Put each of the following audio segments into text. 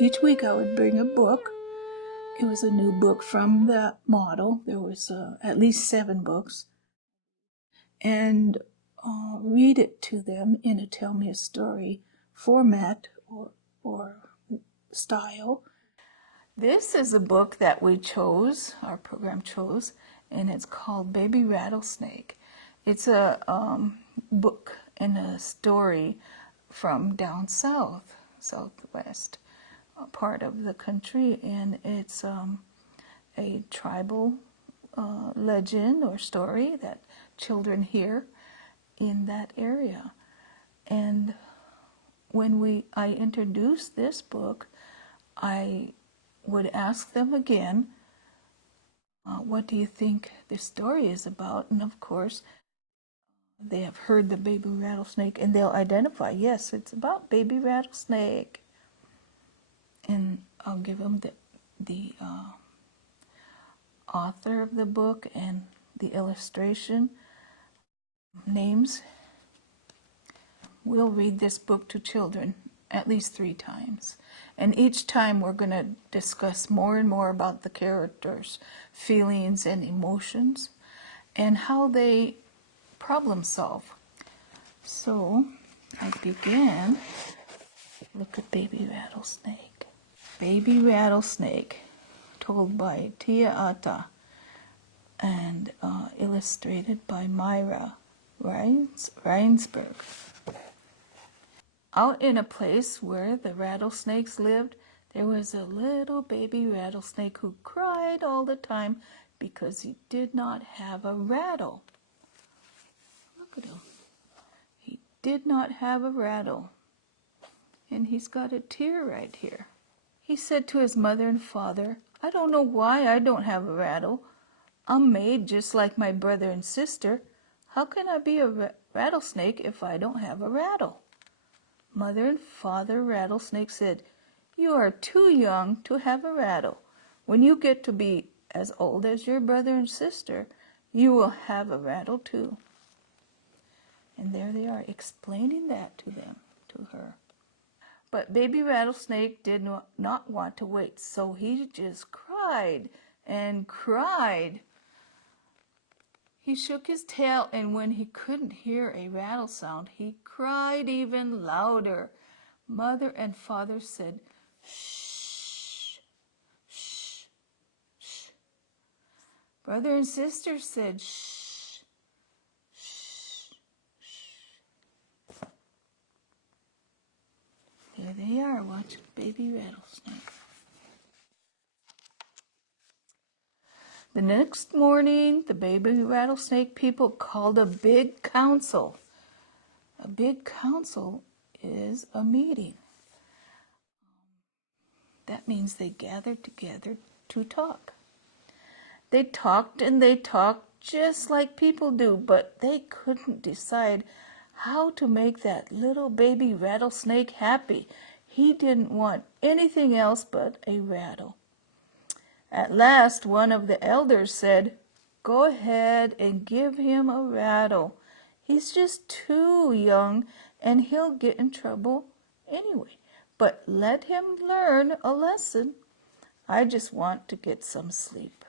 each week I would bring a book. It was a new book from the model. There was at least 7 books. And read it to them in a Tell Me a Story format or style. This is a book that we chose, our program chose, and it's called Baby Rattlesnake. It's a book and a story from down south, southwest part of the country, and it's a tribal legend or story that children hear in that area. And when I introduced this book, I would ask them again, what do you think this story is about? And of course, they have heard the baby rattlesnake, and they'll identify, yes, it's about baby rattlesnake. And I'll give them the author of the book and the illustration names. We'll read this book to children at least 3 times. And each time we're going to discuss more and more about the characters' feelings and emotions and how they problem solve. So I begin. Look at Baby Rattlesnake. Baby Rattlesnake, told by Tia Ata and illustrated by Myra Reinsberg. Out in a place where the rattlesnakes lived, there was a little baby rattlesnake who cried all the time because he did not have a rattle. Look at him. He did not have a rattle. And he's got a tear right here. He said to his mother and father, "I don't know why I don't have a rattle. I'm made just like my brother and sister. How can I be a rattlesnake if I don't have a rattle?" Mother and Father Rattlesnake said, "You are too young to have a rattle. When you get to be as old as your brother and sister, you will have a rattle too." And there they are explaining that to her. But Baby Rattlesnake did not want to wait, so he just cried and cried. He shook his tail, and when he couldn't hear a rattle sound, he cried even louder. Mother and Father said, "Shh, shh, shh." Brother and sister said, "Shh, shh, shh." There they are, watching Baby Rattlesnake. The next morning, the Baby Rattlesnake people called a big council. A big council is a meeting. That means they gathered together to talk. They talked and they talked just like people do, but they couldn't decide how to make that little baby rattlesnake happy. He didn't want anything else but a rattle. At last, one of the elders said, "Go ahead and give him a rattle. He's just too young and he'll get in trouble anyway. But let him learn a lesson. I just want to get some sleep."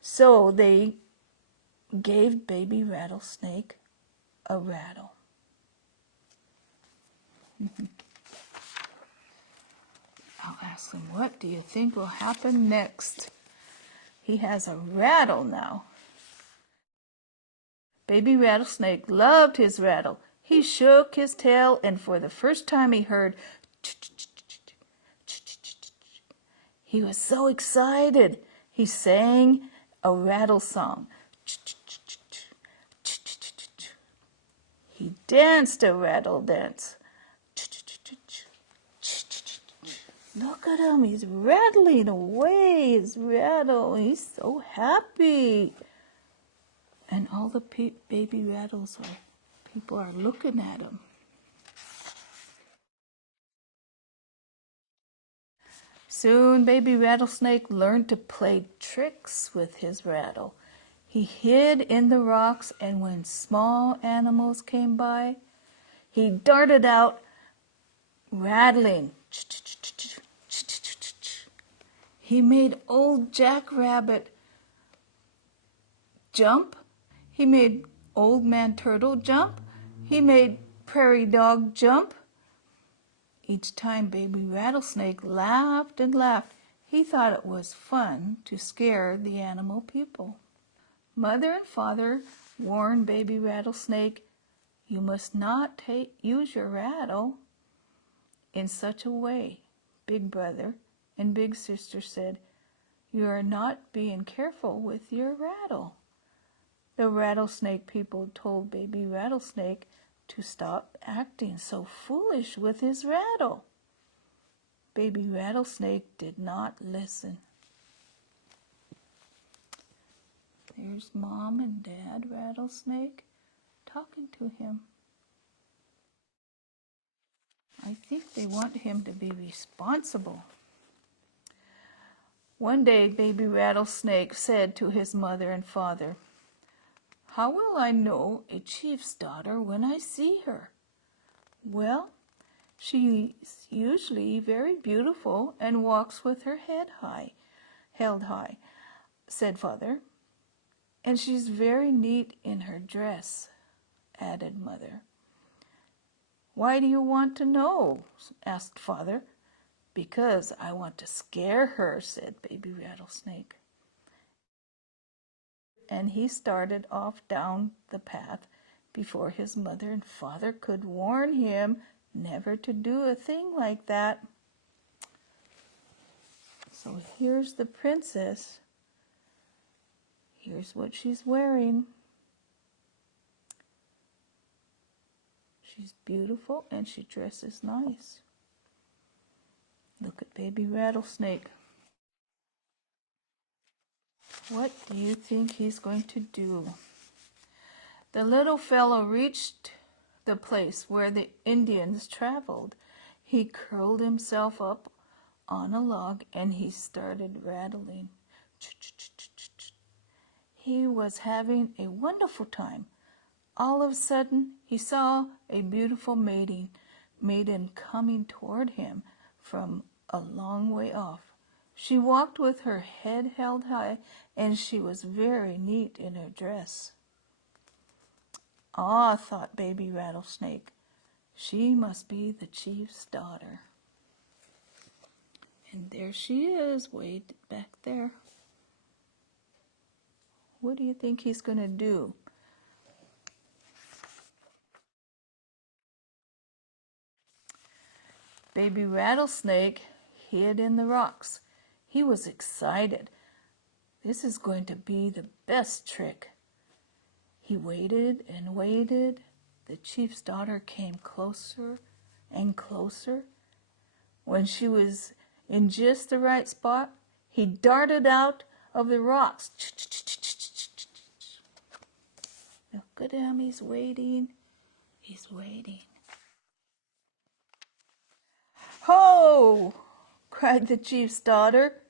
So they gave Baby Rattlesnake a rattle. I'll ask him, "What do you think will happen next?" He has a rattle now. Baby Rattlesnake loved his rattle. He shook his tail, and for the first time he heard he was so excited. He sang a rattle song. He danced a rattle dance. Look at him, he's rattling away his rattle. He's so happy. And all the baby rattles people are looking at him. Soon Baby Rattlesnake learned to play tricks with his rattle. He hid in the rocks, and when small animals came by, he darted out, rattling. He made old Jackrabbit jump. He made Old Man Turtle jump. He made Prairie Dog jump. Each time Baby Rattlesnake laughed and laughed. He thought it was fun to scare the animal people. Mother and Father warned Baby Rattlesnake, "You must not use your rattle in such a way." Big Brother and Big Sister said, "You are not being careful with your rattle." The rattlesnake people told Baby Rattlesnake to stop acting so foolish with his rattle. Baby Rattlesnake did not listen. There's Mom and Dad Rattlesnake talking to him. I think they want him to be responsible. One day, Baby Rattlesnake said to his mother and father, "How will I know a chief's daughter when I see her?" "Well, she's usually very beautiful and walks with her head held high," said Father. "And she's very neat in her dress," added Mother. "Why do you want to know?" asked Father. "Because I want to scare her," said Baby Rattlesnake. And he started off down the path before his mother and father could warn him never to do a thing like that. So here's the princess. Here's what she's wearing. She's beautiful and she dresses nice. Look at Baby Rattlesnake. What do you think he's going to do? The little fellow reached the place where the Indians traveled. He curled himself up on a log and he started rattling. He was having a wonderful time. All of a sudden, he saw a beautiful maiden coming toward him from a long way off. She walked with her head held high, and she was very neat in her dress. "Ah," thought Baby Rattlesnake, "she must be the chief's daughter." And there she is, way back there. What do you think he's going to do? Baby Rattlesnake hid in the rocks. He was excited. This is going to be the best trick. He waited and waited. The chief's daughter came closer and closer. When she was in just the right spot, he darted out of the rocks. Look at him, he's waiting. He's waiting. "Ho!" cried the chief's daughter.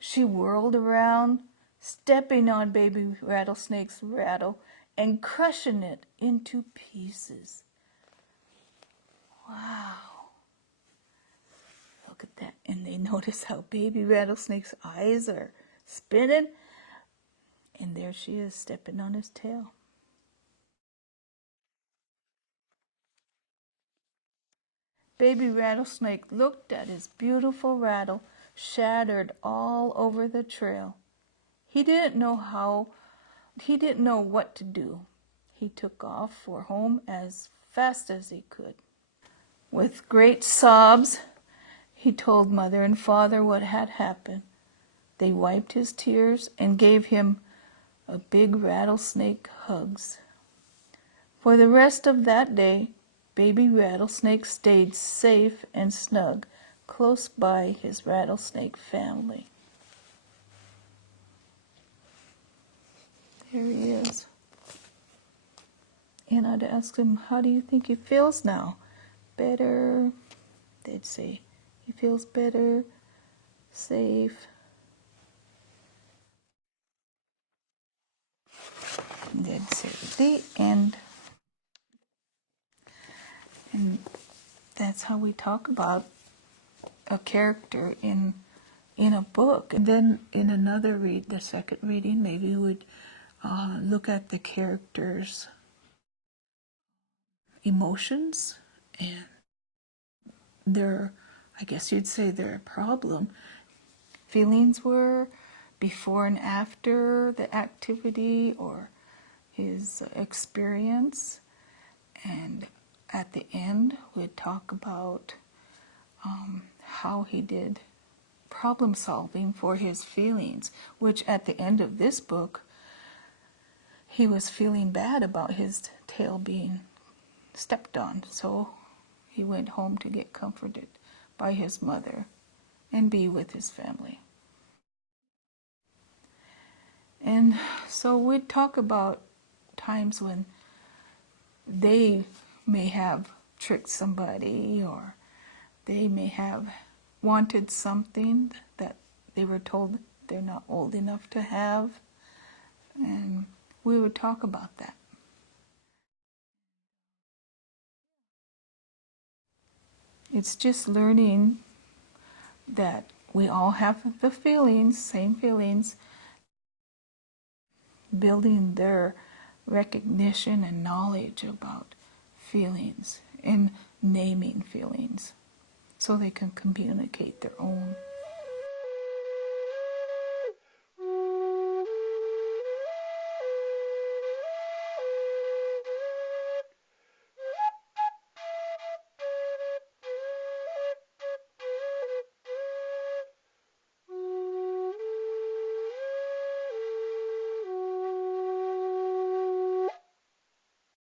She whirled around, stepping on Baby Rattlesnake's rattle and crushing it into pieces. Wow. Look at that. And they notice how Baby Rattlesnake's eyes are spinning. And there she is, stepping on his tail. Baby Rattlesnake looked at his beautiful rattle, shattered all over the trail. He didn't know what to do. He took off for home as fast as he could. With great sobs, he told Mother and Father what had happened. They wiped his tears and gave him a big rattlesnake hugs. For the rest of that day, Baby Rattlesnake stayed safe and snug close by his rattlesnake family. There he is. And I'd ask him, "How do you think he feels now?" "Better." They'd say, "He feels better, safe." And they'd say, "The end." And that's how we talk about a character in in a book. And then in another read, the second reading, maybe we would look at the characters' emotions and their, I guess you'd say their problem. Feelings were before and after the activity or his experience. And at the end, we'd talk about how he did problem solving for his feelings, which at the end of this book, he was feeling bad about his tail being stepped on. So he went home to get comforted by his mother and be with his family. And so we'd talk about times when they may have tricked somebody, or they may have wanted something that they were told they're not old enough to have. And we would talk about that. It's just learning that we all have the feelings, same feelings, building their recognition and knowledge about feelings and naming feelings so they can communicate their own